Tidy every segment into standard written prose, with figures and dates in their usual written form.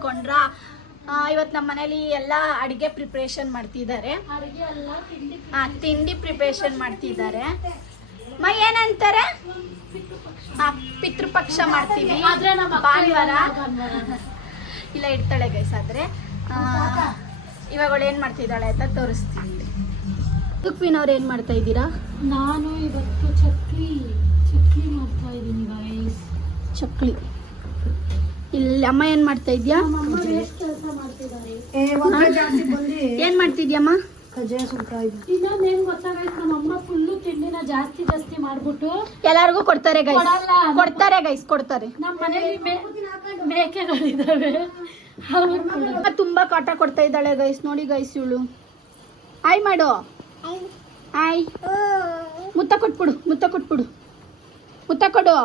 ಅನ್ಕೊಂಡ್ರ. ಇವತ್ತು ನಮ್ಮ ಮನೇಲಿ ಎಲ್ಲ ಅಡುಗೆ ಪ್ರಿಪ್ರೇಷನ್ ಮಾಡ್ತಿದ್ದಾರೆ. ತಿಂಡಿ ಪ್ರಿಪ್ರೇಷನ್ ಮಾಡ್ತಿದ್ದಾರೆ. ಏನಂತಾರೆ, ಪಿತೃಪಕ್ಷ ಮಾಡ್ತೀವಿ ಭಾನುವಾರ. ಇಲ್ಲ ಇಡ್ತಾಳೆ ಗೈಸ್. ಆದ್ರೆ ಇವಾಗ ಅವಳು ಏನ್ ಮಾಡ್ತಿದ್ದಾಳೆ ಅಂತ ತೋರಿಸ್ತೀನಿ. ಸುಕ್ವಿನ್ ಅವ್ರು ಏನ್ ಮಾಡ್ತಾ ಇದ್ದೀರಾ? ನಾನು ಇವತ್ತು ಚಕ್ಲಿ ಮಾಡ್ತಾ ಇದ್ದೀನಿ ಗೈಸ್. ಚಕ್ಲಿ. ಇಲ್ಲಿ ಅಮ್ಮ ಏನ್ ಮಾಡ್ತಾ ಇದ್ಯಾ? ಏನ್ ಮಾಡ್ತಿದ್ಯಮ್ಮ? ಇನ್ನೊಂದೇನ್ ಗೊತ್ತಾ ಗೈಸ್, ನಮ್ಮಮ್ಮ ಫುಲ್ಲು ತಿಂಡಿನ ಜಾಸ್ತಿ ಮಾಡ್ಬಿಟ್ಟು ಎಲ್ಲಾರ್ಗು ಕೊಡ್ತಾರೆ ಗೈಸ್. ಕೊಡ್ತಾರೆ. ನಮ್ಮ ಮನೇಲಿ ಮೇಕೆಗಳಿದಾವೆ, ತುಂಬಾ ಕಾಟ ಕೊಡ್ತಾ ಇದ್ದಾಳೆ ಗೈಸ್. ನೋಡಿ ಗೈಸ್, ಇವಳು ಆಯ್ ಮಾಡು. ಆಯ್, ಮುತ್ತ ಕೊಟ್ಬಿಡು. ಮುತ್ತ ಕೊಡು.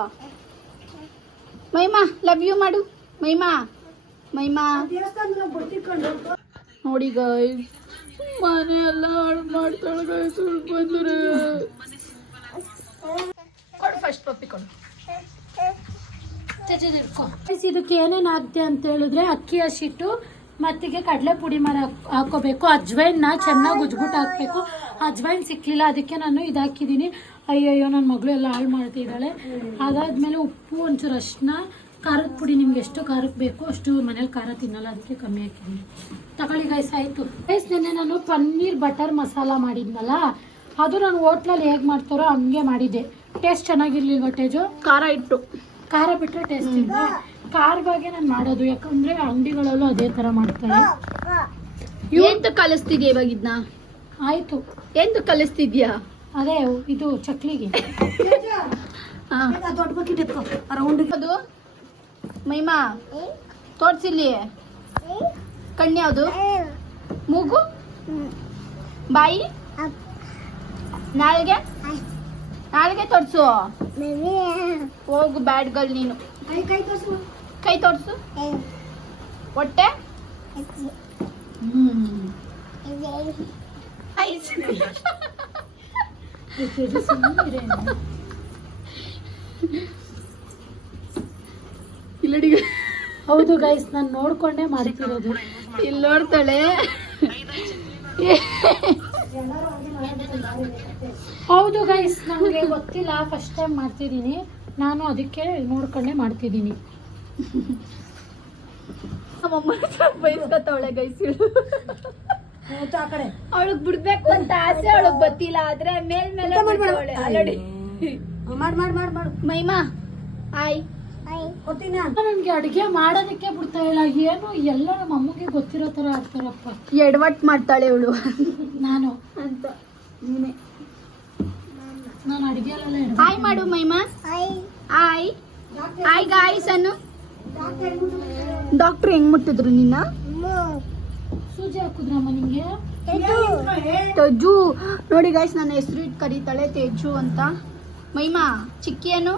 ಮೈಮಾ ಲವ್ ಯು ಮಾಡು. ಮೈಮಾ ನೋಡಿ ಗೈಸ್, ಮನೆ ಎಲ್ಲ ಹಾಳು ಮಾಡ್ತಾಳೆ ಗೈಸ್. ಬಂದ್ರೆ ಕೊಡು, ಫಸ್ಟ್ ಪಪ್ಪಿ ಕೊಡು. ಇದಕ್ಕೆ ಏನೇನು ಹಾಕ್ದೆ ಅಂತ ಹೇಳಿದ್ರೆ, ಅಕ್ಕಿ ಹಸಿಟ್ಟು ಮತ್ತಿಗೆ ಕಡಲೆ ಪುಡಿ ಹಾಕೋಬೇಕು. ಅಜ್ವೈನ್ನ ಚೆನ್ನಾಗಿ ಉಜ್ಬಿಟ್ಟು ಹಾಕಬೇಕು. ಅಜ್ವೈನ್ ಸಿಕ್ಕಲಿಲ್ಲ, ಅದಕ್ಕೆ ನಾನು ಇದು ಹಾಕಿದ್ದೀನಿ. ಅಯ್ಯಯ್ಯೋ, ನನ್ನ ಮಗಳು ಎಲ್ಲ ಹಾಳು ಮಾಡ್ತಿದ್ದಾಳೆ. ಅದಾದಮೇಲೆ ಉಪ್ಪು, ಒಂಚೂರು ಅರಿಶಿನ, ಖಾರದ ಪುಡಿ. ನಿಮ್ಗೆ ಎಷ್ಟು ಖಾರಕ್ಕೆ ಬೇಕು ಅಷ್ಟು. ಮನೇಲಿ ಖಾರ ತಿನ್ನಲ್ಲ, ಅದಕ್ಕೆ ಕಮ್ಮಿ ಹಾಕಿದ್ದೀನಿ. ತಗೊಳ್ಳಿ ಗೈಸ್. ಆಯಿತು ಗೈಸ್, ನೆನ್ನೆ ನಾನು ಪನ್ನೀರ್ ಬಟರ್ ಮಸಾಲ ಮಾಡಿದ್ನಲ್ಲ, ಅದು ನಾನು ಹೋಟ್ಲಲ್ಲಿ ಹೇಗೆ ಮಾಡ್ತಾರೋ ಹಂಗೆ ಮಾಡಿದ್ದೆ. ಟೇಸ್ಟ್ ಚೆನ್ನಾಗಿರ್ಲಿಲ್ವ ತೇಜು? ಖಾರ ಬಿಟ್ಟರೆ ಟೇಸ್ಟ್ ಇಲ್ಲ. ಖಾರವಾಗೆ ನಾನು ಮಾಡೋದು, ಯಾಕಂದರೆ ಅಂಗಡಿಗಳಲ್ಲೂ ಅದೇ ಥರ ಮಾಡ್ತಾರೆ. ಎಂತ ಕಲಿಸ್ತಿದ್ಯಾ ಇವಾಗ ಇದನ್ನ? ಆಯಿತು, ಎಂತ ಕಲಿಸ್ತಿದ್ಯಾ? ಅದೇ ಇದು ಚಕ್ಲಿಗೆ. ಅದು ಮೈಮಾ ತೋರ್ಸಿಲ್ಲಿ. ಕಣ್ಣು ಯಾವುದು? ಮೂಗು, ಬಾಯಿ, ನಾಲ್ಗೆ ತೋರ್ಸು. ಹೋಗು ಬ್ಯಾಡ್ ಗರ್ಲ್ ನೀನು. ಕೈ ತೋರ್ಸು. ಹೊಟ್ಟೆ. ಹೌದು ಗೈಸ್, ನಾನು ನೋಡ್ಕೊಂಡೇ ಮಾಡ್ತಿರೋದು. ಇಲ್ಲಿ ನೋಡ್ತಾಳೆ. ಹೌದು ಗೈಸ್, ನಮಗೆ ಗೊತ್ತಿಲ್ಲ, ಫಸ್ಟ್ ಟೈಮ್ ಮಾಡ್ತಿದ್ದೀನಿ ನಾನು, ಅದಕ್ಕೆ ನೋಡ್ಕೊಂಡೇ ಮಾಡ್ತಿದ್ದೀನಿ. ಬಯಸ್ಕೊತಾವಳೆ ಗೈಸ್. ಅವಳಗ್ ಬಿಡ್ಬೇಕು ಅಂತ ಆಸೆ, ಅವಳಗ್ ಗೊತ್ತಿಲ್ಲ. ಆದ್ರೆ ಮೇಲೆ ಮೈಮಾ ಆಯ್. ನನ್ಗೆ ಅಡ್ಗೆ ಮಾಡೋದಕ್ಕೆ ಬಿಡ್ತಾ ಇಲ್ಲ. ಏನು ಎಲ್ಲ ನಮ್ಮ ಅಮ್ಮಗೆ ಗೊತ್ತಿರೋ ತರ ಆಡ್ತಾರಪ್ಪ. ಎಡವಟ್ ಮಾಡ್ತಾಳೆ ಇವಳು ನಾನು ಅಂತ. ನಾನು ಅಡ್ಗೆಲ್ಲ ಹಾಯ್ ಮಾಡು ಮೈಮಾ. ಹಾಯ್ ಗಾಯ್ಸ್ ಅನ್ನು. ಡಾಕ್ಟರ್ ಹೆಂಗ್ ಮುಟ್ಟಿದ್ರು ನಿನ್ನ? ಸೂಜಿ ಹಾಕುದ್ರಮ್ಮ ನಿಂಗೆ? ತೇಜು ನೋಡಿ ಗೈಸ್, ನನ್ನ ಹೆಸರು ಇಟ್ಟು ಕರೀತಾಳೆ ತೇಜು ಅಂತ. ಮೈಮಾ ಚಿಕ್ಕಿಯನ್ನು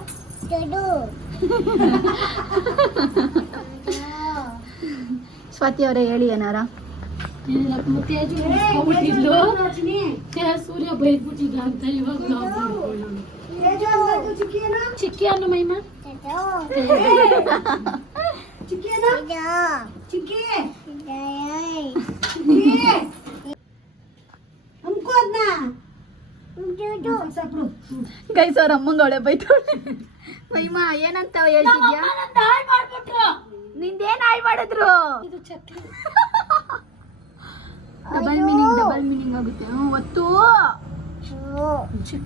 ಸ್ವಾತಿ ಅವರೇ ಹೇಳಿ ಏನಾರ. ಸೂರ್ಯ ಬೈದ್ಬಿಟ್ಟಿದ್ದ ಅಂತ ಇವಾಗ ಚಿಕ್ಕಿ ಅನ್ನು ಮೈಮಾ. ಗೈಸ್, ಅವ್ರ ಅಮ್ಮಂಗ ಅವಳೆ ಬೈತಾಳೆ. ಮೈಮಾ ಏನಂತ ಹೇಳ್ತಿದ್ಯಾ? ನಿಂದೇನ್ ಹಾಯ್ ಮಾಡಿದ್ರು? ಡಬಲ್ ಮೀನಿಂಗ್ ಆಗುತ್ತೆ. ಒತ್ತು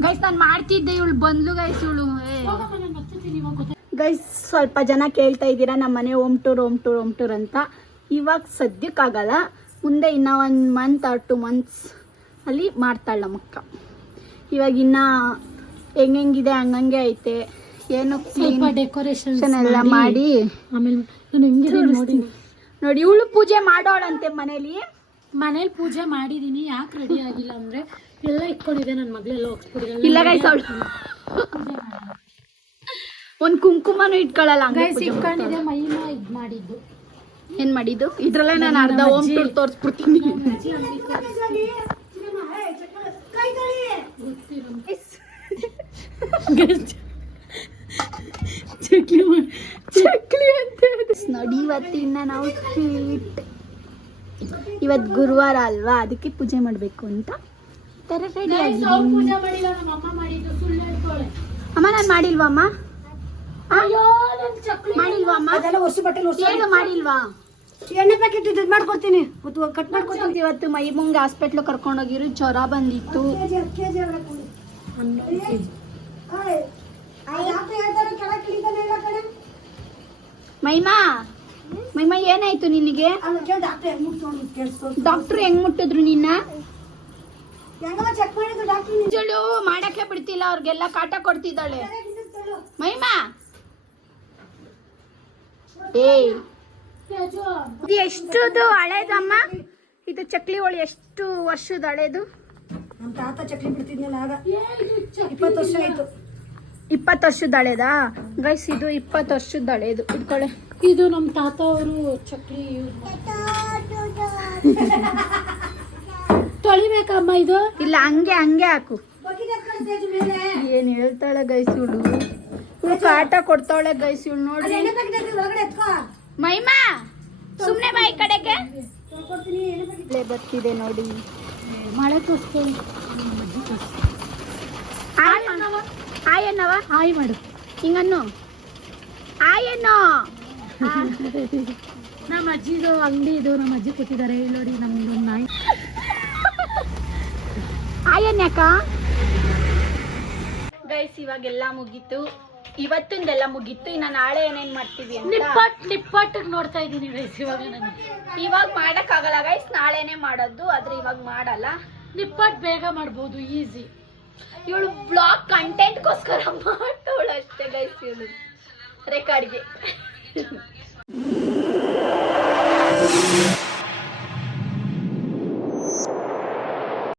ಗೈಸ್, ನಾನು ಮಾಡ್ತಿದ್ದೆ, ಇವಳು ಬಂದ್ಲು ಗೈಸ್. ಇವಳು ಗೈಸ್, ಸ್ವಲ್ಪ ಜನ ಕೇಳ್ತಾ ಇದ್ದೀರಾ ನಮ್ಮ ಮನೆ ಹೋಮ್ ಟೂರ್ ಅಂತ. ಇವಾಗ ಸದ್ಯಕ್ಕಾಗಲ್ಲ, ಮುಂದೆ ಇನ್ನೂ 1 ಮಂತ್ or 2 months ಅಲ್ಲಿ ಮಾಡ್ತಾಳೆ ನಮ್ಮಕ್ಕ. ಇವಾಗ ಇನ್ನ ಹೆಂಗಿದೆ ಹಂಗಂಗೆ ಐತೆ. ಏನು ಸ್ವಲ್ಪ ಡೆಕೋರೇಷನ್ ಎಲ್ಲ ಮಾಡಿ ಆಮೇಲೆ ನೋಡಿ, ಇವಳು ಪೂಜೆ ಮಾಡೋಳಂತೆ ಮನೇಲಿ ಪೂಜೆ ಮಾಡಿದೀನಿ. ಯಾಕೆ ರೆಡಿ ಆಗಿಲ್ಲ ಅಂದ್ರೆ ಎಲ್ಲ ಇಟ್ಕೊಂಡಿದೆ, ನನ್ನ ಮಗಳೆಲ್ಲ ಹೋಗ್ಸ್ಬಿಡಿ. ಇಲ್ಲ ಗೈಸ್, ಅವಳು ಒಂದ್ ಕುಂಕುಮನು ಇಟ್ಕೊಳ್ಳಲ್ಲ. ಇಟ್ಕೊಂಡಿದೆ. ಮೈಮಾ ಇದ್ ಮಾಡಿದ್ದು. ಏನ್ ಮಾಡಿದ್ದು? ಇದ್ರಲ್ಲೇ ನಾನು ಅರ್ಧ ಹೋಮ್ ಟೂರ್ ತೋರಿಸ್ಬಿಡ್ತೀನಿ. ಚಕ್ಲಿ ಅಂತ ಗೈಸ್ ನೋಡಿ ಇವತ್ತಿನ ನಾವು ಸ್ವೀಟ್. ಇವತ್ತು ಗುರುವಾರ ಅಲ್ವಾ, ಅದಕ್ಕೆ ಪೂಜೆ ಮಾಡಬೇಕು ಅಂತ ಈ ಥರ ರೆಡಿ ಆಗಿದ್ದೀನಿ. ಪೂಜೆ ಮಾಡಿಲ್ಲ, ನಮ್ಮ ಅಮ್ಮ ಮಾಡಿದ್ದು, ಸುಳ್ಳು ಹೇಳ್ತಾಳೆ. ಅಮ್ಮ ನಾನು ಮಾಡಿಲ್ವಾ ಅಮ್ಮ? ಅಯ್ಯೋ ನನ್ ಚಕ್ಲಿ ಮಾಡಿಲ್ವಾ ಅಮ್ಮ? ಅದೆಲ್ಲ ಹೊಸ ಬಟ್ಟೆ ಏನು ಮಾಡಿಲ್ವಾ? ಎಣ್ಣೆ ಪ್ಯಾಕೆಟ್ ಇದು ಮಾಡ್ಕೊಡ್ತೀನಿ, ಕಟ್ ಮಾಡ್ಕೊಡ್ತೀನಿ. ಇವತ್ತು ಮೈಮಂಗ್ ಹಾಸ್ಪಿಟ್ಲ್ ಕರ್ಕೊಂಡೋಗಿರು, ಜ್ವರ ಬಂದಿತ್ತು. ಮೈಮಾ ಏನಾಯ್ತು ನಿನಗೆ? ಡಾಕ್ಟರ್ ಹೆಂಗ್ ಮುಟ್ಟಿದ್ರು ನಿನ್ನ? ಚೆಕ್ ಮಾಡಿದ್ರು ಡಾಕ್ಟರ್. ಜಳು ಮಾಡಕ್ಕೆ ಬಿಡ್ತಿಲ್ಲ, ಅವ್ರಿಗೆಲ್ಲ ಕಾಟ ಕೊಡ್ತಿದ್ದಾಳೆ ಮೈಮಾ. ಇದು ಎಷ್ಟುದು ಹಳೇದಮ್ಮ? ಇದು ಚಕ್ಲಿ ಹೋಳಿ ಎಷ್ಟು ವರ್ಷದ ಹಳೇದು? ನಮ್ಮ ತಾತ ಚಕ್ಲಿ ಬಿಡ್ತಿದ್ನಲ್ಲ ಆಗ 20 ವರ್ಷ ಆಯ್ತು. 20 ವರ್ಷದ ಹಳೇದಾ ಗೈಸ್? ಇದು 20 ವರ್ಷದ ಹಳೇದು. ಇಟ್ಕೊಳ್ಳೆ. ಇದು ನಮ್ಮ ತಾತ ಅವರು ಚಕ್ಲಿ ಯೂಸ್ ತೊಳಿಬೇಕಮ್ಮ ಇದು? ಇಲ್ಲ, ಹಂಗೆ ಹಾಕು. ಏನ್ ಹೇಳ್ತಾಳೆ ಗೈಸ್ ಇವಳು? ಇವಳು ಕಾಟ ಕೊಡ್ತಾವಳೆ ಗೈಸ್ ಇವಳು. ನೋಡ್ರಿ ಮೈಮಾ, ಸುಮ್ನೆ ಬಾ ಈ ಕಡೆಗೆ. ಬರ್ತಿದೆ ನೋಡಿ, ಮಳೆ ತೋರಿಸ್ತೀನಿ. ಆಯನ್ನವ ಹಾಯ್ ಮಾಡು ಹಿಂಗನ್ನು ಆಯನ್ನೋ. ನಮ್ಮ ಅಜ್ಜಿದು ಅಂಗಡಿ ಇದು, ನಮ್ಮ ಅಜ್ಜಿ ಕೂತಿದ್ದಾರೆ ನೋಡಿ. ನಮ್ದು ನಾಯಿ ಆಯನ್ಯಾಕ ಗೈಸ್? ಇವಾಗೆಲ್ಲ ಮುಗೀತು, ಇವತ್ತಿಂದೆಲ್ಲ ಮುಗೀತು. ಇನ್ನು ನಾಳೆ ಏನೇನ್ ಮಾಡ್ತೀವಿ ಅಂತ ನಿಪ್ಪಟ್ ನೋಡ್ತಾ ಇದ್ದೀನಿ ಗೈಸ್. ಇವಾಗ ಮಾಡಕ್ ಆಗಲ್ಲ ಗೈಸ್, ನಾಳೆನೆ ಮಾಡೋದು. ಆದ್ರೆ ಇವಾಗ ಮಾಡಲ್ಲ. ನಿಪ್ಪಟ್ ಬೇಗ ಮಾಡ್ಬೋದು, ಈಸಿ. ಇವಳು ಬ್ಲಾಗ್ ಕಂಟೆಂಟ್ಗೋಸ್ಕರ ಮಾಡ್ತಾವಳು ಅಷ್ಟೇ ಗೈಸ್, ಇವಳು ರೆಕಾರ್ಡ್ಗೆ.